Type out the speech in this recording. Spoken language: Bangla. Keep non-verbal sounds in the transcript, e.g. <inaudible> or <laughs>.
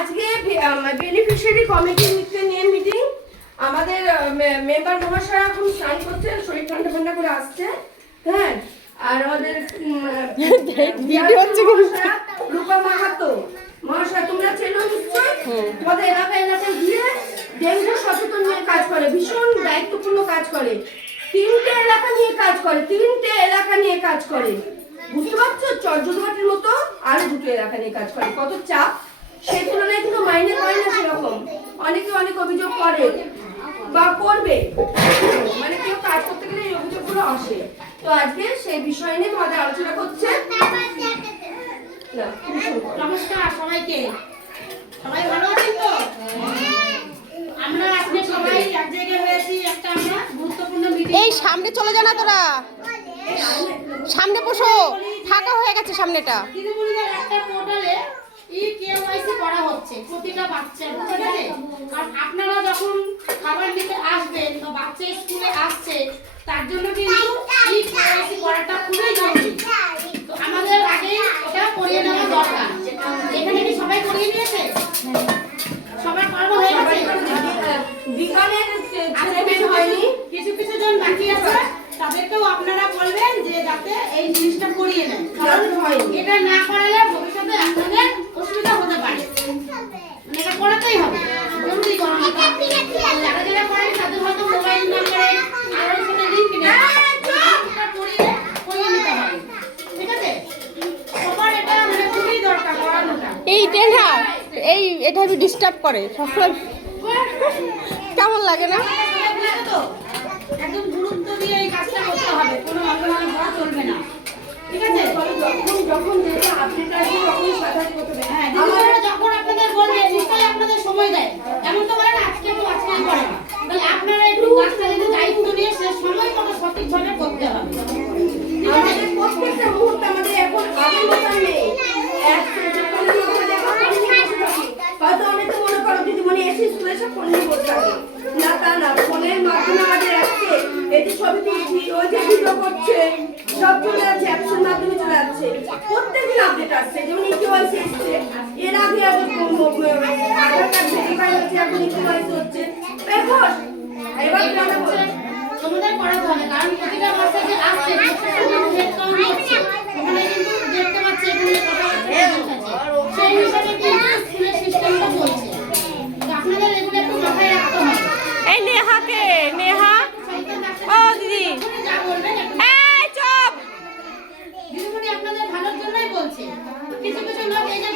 আজকে বেনিফিশিয়ারি কমিটিকে নিয়ে মিটিং আমাদের মেম্বার মহাশয় এখন স্নান করছে শরীর ঠান্ডা ঠান্ডা করে আসছে। হ্যাঁ আর আমাদের <laughs> রূপা মাহাতো। মহাশয় তোমরা চেনো নিশ্চয় তোমাদের এলাকা এলাকায় গিয়ে ডেঙ্গু সচেতন নিয়ে কাজ করে ভীষণ দায়িত্বপূর্ণ কাজ করে। তিনটে এলাকা নিয়ে কাজ করে তিনটে এলাকা নিয়ে কাজ করে। বুঝতে পারছ? চর্যদুমাটির মতো আরও দুটো এলাকা নিয়ে কাজ করে। কত চাপ? সেই তুলনায় মাইনে পায় না সেরকম। অনেকে অনেক অভিযোগ করে বা করবে। মানে কেউ কাজ করতে গেলে এই অভিযোগগুলো আসে। তো আজকে সেই বিষয় নিয়ে তোমাদের আলোচনা করছে। নমস্কার সবাইকে। সবাই ভালো আছেন তো? আমরা আজকে সবাই এক জায়গায় হয়েছি একটা আমরা গুরুত্বপূর্ণ মিটিং এই সামনে চলে যা না তোরা। সামনে বসো। ফাঁকা হয়ে গেছে সামনেটা। দিদিমণিদের একটা পোর্টালে ই কেওয়াইসি করা হচ্ছে। প্রতিটা ঠিক আছে আর আপনারা যখন খাবার নিতে আসবেন বা বাচ্চা স্কুলে আসছে তার জন্য কিন্তু ই কেওয়াইসি করাটা খুবই জরুরি। তো আমাদের আগে ওটা করিয়ে নেওয়া দরকার। এখানে কি সবাই করিয়ে নিয়েছে? সবাই করানো হয়ে গেছে? হয়নি। কিছু কিছু জন বাকি আছে তাদেরকেও আপনারা বলবেন যে যাতে এই জিনিসটা করিয়ে নেন। কারণ এটা না করালে ভবিষ্যতে আপনাদের অসুবিধা হতে পারে মানে এটা করাতেই হবে জরুরি করানোটা যারা যারা করেন তাদের হয়তো মোবাইল নাম্বারে কারোর সাথে লিঙ্ক নেই এটা করিয়ে করিয়ে নিতে হবে ঠিক আছে সবার এটা মানে খুবই দরকার করানোটা এই টেনা এই, এটা ডিস্টার্ব করে, সবসময় কেমন লাগে না? একদম গুরুত্ব দিয়ে এই কাজটা করতে হবে, কোনো করা চলবে না। ঠিক আছে? যখন আপডেট এসে ফোন বসে না, তা না, ফোনের মাধ্যমে আমাদের আসছে যে ছবি তুলছি ওই যে ভিডিও করছে, সব চলে যাচ্ছে অ্যাপসের মাধ্যমে চলে যাচ্ছে। প্রত্যেকদিন আপডেট আসছে, যেমন ইকেওয়াইসি এসছে। এর আগে আগে আধার কার্ড ভেরিফাই হচ্ছে, এখন ইকেওয়াইসি হচ্ছে। এবার এবার? তোমাদের করাতে হবে কারণ বলছে। কিছু কিছু লোক এই যে